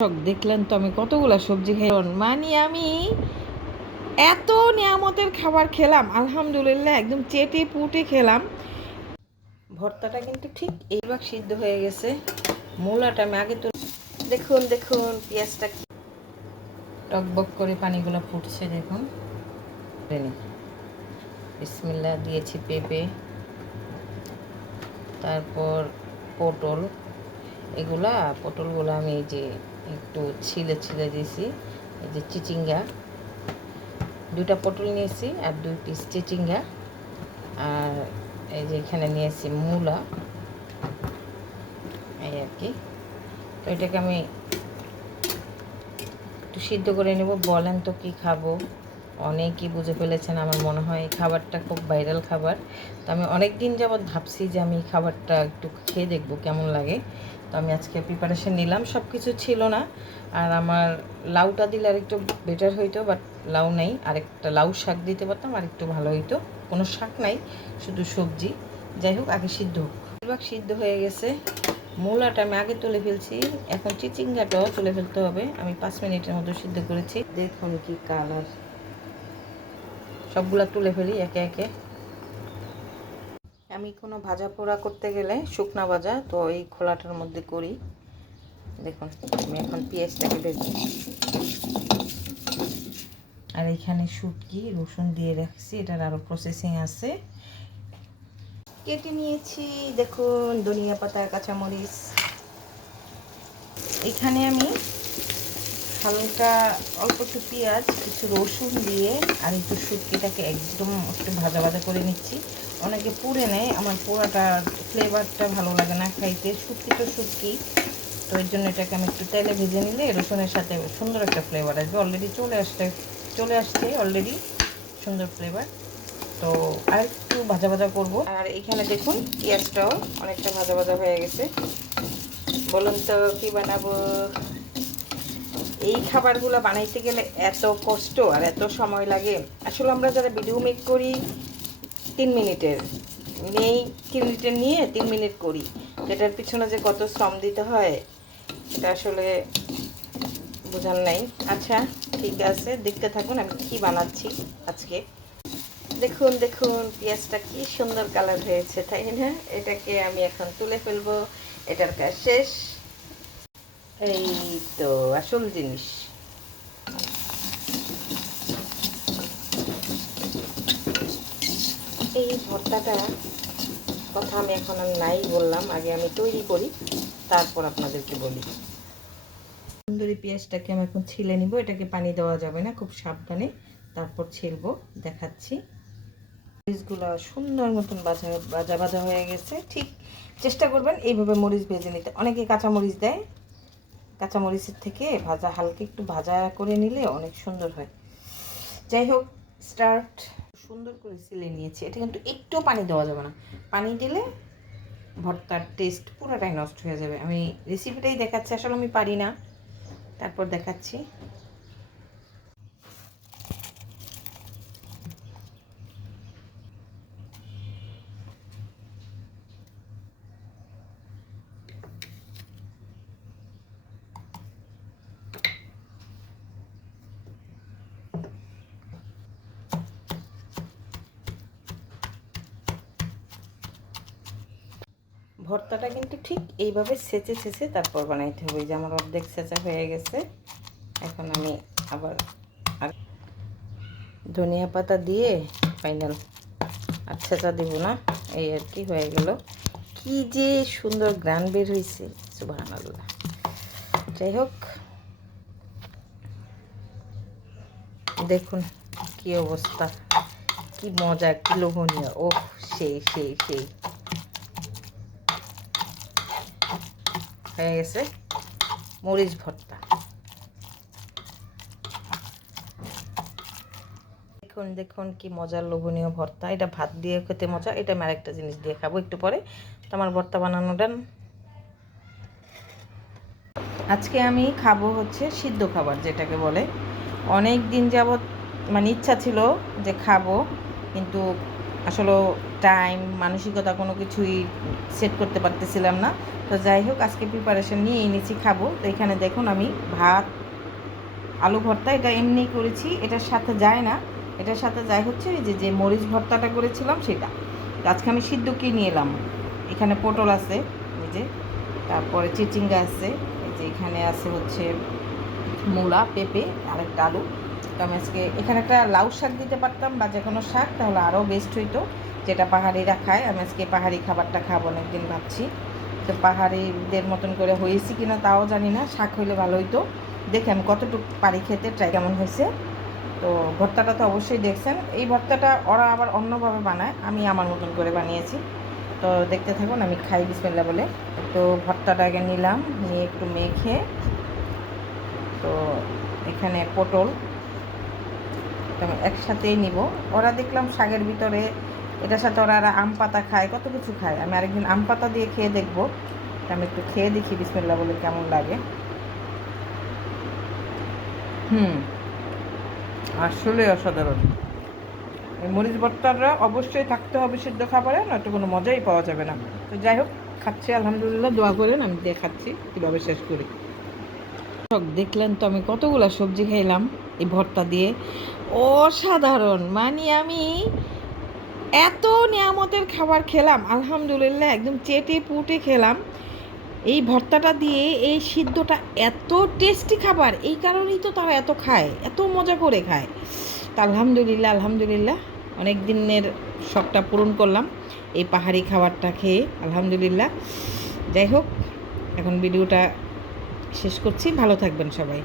দেখলেন তো আমি কতগুলা সবজি খেলাম, মানে আমি এত নিয়ামতের খাবার খেলাম, আলহামদুলিল্লাহ একদম চেটে পুটে খেলাম। ভর্তাটা কিন্তু ঠিক এইবার সিদ্ধ হয়ে গেছে। মূলাটা আমি আগে তো দেখুন দেখুন পেঁয়াজটা টকবক করে পানিগুলো ফুটছে দেখুন। বিসমিল্লাহ দিয়েছি পেঁপে, তারপর পটল। পটলগুলো আমি এই যে একটু ছিলে ছিলে দিয়েছি। এই যে চিচিঙ্গা, 2টা পটল নিয়েছি আর 2 পিস চিচিঙ্গা, আর এই যে এখানে নিয়েছি মূলা, এই আর কি। তো এটাকে আমি একটু সিদ্ধ করে নেব। বলেন তো কি খাবো, অনেকেই বুঝে ফেলেছেন। আমার মনে হয় এই খাবারটা খুব ভাইরাল খাবার। তো আমি অনেক দিন যাবৎ ভাবছি যে আমি এই খাবারটা একটু খেয়ে দেখবো কেমন লাগে। তো আমি আজকে প্রিপারেশন নিলাম। সব কিছু ছিল না, আর আমার লাউটা দিলে আরেকটু বেটার হইতো, বাট লাউ নেই। আরেকটা লাউ শাক দিতে পারতাম, আরেকটু ভালো হইতো। কোনো শাক নাই, শুধু সবজি। যাই হোক, আগে সিদ্ধ হোক। বেশিরভাগ সিদ্ধ হয়ে গেছে। মূলাটা আমি আগে তুলে ফেলছি, এখন চিচিঙ্গাটাও তুলে ফেলতে হবে। আমি 5 মিনিটের মতো সিদ্ধ করেছি। দেখুন কি কালার। সবগুলা তুলে ফেলি একে একে। আমি কোনো ভাজা পোড়া করতে গেলে শুকনা ভাজা তো এই খোলাটার মধ্যে করি। দেখুন আমি এখন পেঁয়াজটাকে ভেজে, আর এখানে শুটকি রসুন দিয়ে রাখছি, এটার আরও প্রসেসিং আছে। কেটে নিয়েছি দেখুন ধনিয়া পাতা, কাঁচামরিচ। এখানে আমি হালকা অল্প একটু পেঁয়াজ, কিছু রসুন দিয়ে আর একটু শুটকিটাকে একদম একটু ভাজা ভাজা করে নিচ্ছি। অনেকে পুড়ে নেয়, আমার পোড়াটা ফ্লেভারটা ভালো লাগে না খাইতে। শুটকি তো শুটকি, তো এর জন্য এটাকে আমি একটু তেলে ভেজে নিলে রসুনের সাথে সুন্দর একটা ফ্লেভার আসবে। অলরেডি চলে আসছে অলরেডি সুন্দর ফ্লেভার। তো আর একটু ভাজা ভাজা করবো। আর এখানে দেখুন পেঁয়াজটাও অনেকটা ভাজা ভাজা হয়ে গেছে। বলুন তো কী বানাবো। এই খাবারগুলো বানাইতে গেলে এত কষ্ট আর এত সময় লাগে। আসলে আমরা যারা ভিডিও মেক করি 3 মিনিটের নেই, 3 মিনিটের নিয়ে 3 মিনিট করি, এটার পিছনে যে কত শ্রম দিতে হয় এটা আসলে বোঝার নাই। আচ্ছা ঠিক আছে, দেখতে থাকুন আমি কি বানাচ্ছি আজকে। দেখুন দেখুন পেঁয়াজটা কি সুন্দর কালার হয়েছে, তাই না? এটাকে আমি এখন তুলে ফেলবো। এটার কাজ শেষ। এই তো আসল জিনিস। এই ভর্তাটা কথা আমি এখন আর নাই বললাম, আগে আমি তৈরি করি তারপর আপনাদেরকে বলি। সুন্দরী পেঁয়াজটাকে আমি এখন ছিলে নিব। এটাকে পানি দেওয়া যাবে না, খুব সাবধানে তারপর ছিলবো, দেখাচ্ছি। মরিচগুলো সুন্দর মতন ভাজা ভাজা হয়ে গেছে। ঠিক চেষ্টা করবেন এইভাবে মরিচ ভেজে নিতে। অনেকে কাঁচা মরিচ দেয়, কাঁচা মরিচের থেকে ভাজা হালকা একটু ভাজা করে নিলে অনেক সুন্দর হয়। যাই হোক, স্টার্ট। সুন্দর করে ছিলে নিয়েছি। এটা কিন্তু একটু পানি দেওয়া যাবে না, পানি দিলে ভর্তার টেস্ট পুরোটাই নষ্ট হয়ে যাবে। আমি রেসিপিটাই দেখাচ্ছি, আসলে আমি পারি না, তারপর দেখাচ্ছি। ভর্তাটা কিন্তু ঠিক এইভাবে ছেঁচে ছেঁচে তারপর বানাইতে হবে। যে আমার অর্ধেক ছেঁচা হয়ে গেছে, এখন আমি আবার ধনিয়া পাতা দিয়ে ফাইনাল। আর ছেঁচা দিব না, এই আর কি হয়ে গেল। কি যে সুন্দর গ্রান বের হয়েছে, সুবহানাল্লাহ। যাই হোক, দেখুন কি অবস্থা, কি মজা, কি লোভনীয়। ও সেই সেই সেই হয়ে গেছে মরিচ ভর্তা। দেখুন দেখুন কি মজার লোভনীয় ভর্তা। এটা ভাত দিয়ে খেতে মজা, এটা আমি আরেকটা জিনিস দিয়ে খাবো একটু পরে। তো আমার ভর্তা বানানোটা আজকে আমি খাবো হচ্ছে সিদ্ধ খাবার যেটাকে বলে। অনেক দিন যাবৎ মানে ইচ্ছা ছিল যে খাবো, কিন্তু আসলে টাইম মানসিকতা কোনো কিছুই সেট করতে পারতেছিলাম না। তো যাই হোক আজকে প্রিপারেশন নিয়ে এনেছি খাবো। তো এখানে দেখুন আমি ভাত, আলু ভর্তা এটা এমনি করেছি, এটার সাথে যায় না। এটার সাথে যায় হচ্ছে এই যে মরিচ ভর্তাটা করেছিলাম সেটা। তো আজকে আমি সিদ্ধ কিনে নিয়ে এলাম। এখানে পটল আছে, এই যে, তারপরে চিচিঙ্গা আছে, এই যে এখানে আছে হচ্ছে মূলা, পেঁপে আর একটা আলু। তো আমি আজকে এখানে একটা লাউ শাক দিতে পারতাম বা যে কোনো শাক, তাহলে আরও বেস্ট হইতো, যেটা পাহাড়িরা খায়। আমি আজকে পাহাড়ি খাবারটা খাবো অনেকদিন ভাবছি। তো পাহাড়িদের মতন করে হয়েছি কিনা তাও জানি না, শাক হইলে ভালো হইতো। দেখি আমি কতটুকু পারি খেতে, ট্রাই কেমন হয়েছে। তো ভর্তাটা তো অবশ্যই দেখছেন। এই ভর্তাটা ওরা আবার অন্যভাবে বানায়, আমি আমার মতন করে বানিয়েছি। তো দেখতে থাকুন, আমি খাই বিসমিল্লাহ বলে। তো ভর্তাটা আগে নিলাম, নিয়ে একটু মেখে, তো এখানে পটল আমি একসাথেই নিব। ওরা দেখলাম শাকের ভিতরে এটার সাথে ওরা আম পাতা খায়, কত কিছু খায়। আমি আরেকদিন আম পাতা দিয়ে খেয়ে দেখবো। আমি একটু খেয়ে দেখি বিসমিল্লাহ বলে কেমন লাগে। আসলে অসাধারণ। এই মরিচ ভর্তাটা অবশ্যই থাকতে হবে সিদ্ধ খাবারে, নয়তো কোনো মজাই পাওয়া যাবে না। তো যাই হোক খাচ্ছি আলহামদুলিল্লাহ, দোয়া করেন আমি দিয়ে খাচ্ছি কীভাবে শেষ করি। দেখলেন তো আমি কতগুলো সবজি খাইলাম এই ভর্তা দিয়ে, অসাধারণ। মানে আমি এত নিয়ামতের খাবার খেলাম আলহামদুলিল্লাহ, একদম চেটে পুটে খেলাম এই ভর্তাটা দিয়ে। এই সিদ্ধটা এত টেস্টি খাবার, এই কারণেই তো তারা এত খায়, এত মজা করে খায়। তা আলহামদুলিল্লাহ, আলহামদুলিল্লাহ, অনেক দিনের শখটা পূরণ করলাম এই পাহাড়ি খাবারটা খেয়ে আলহামদুলিল্লাহ। যাই হোক এখন ভিডিওটা শেষ করছি, ভালো থাকবেন সবাই।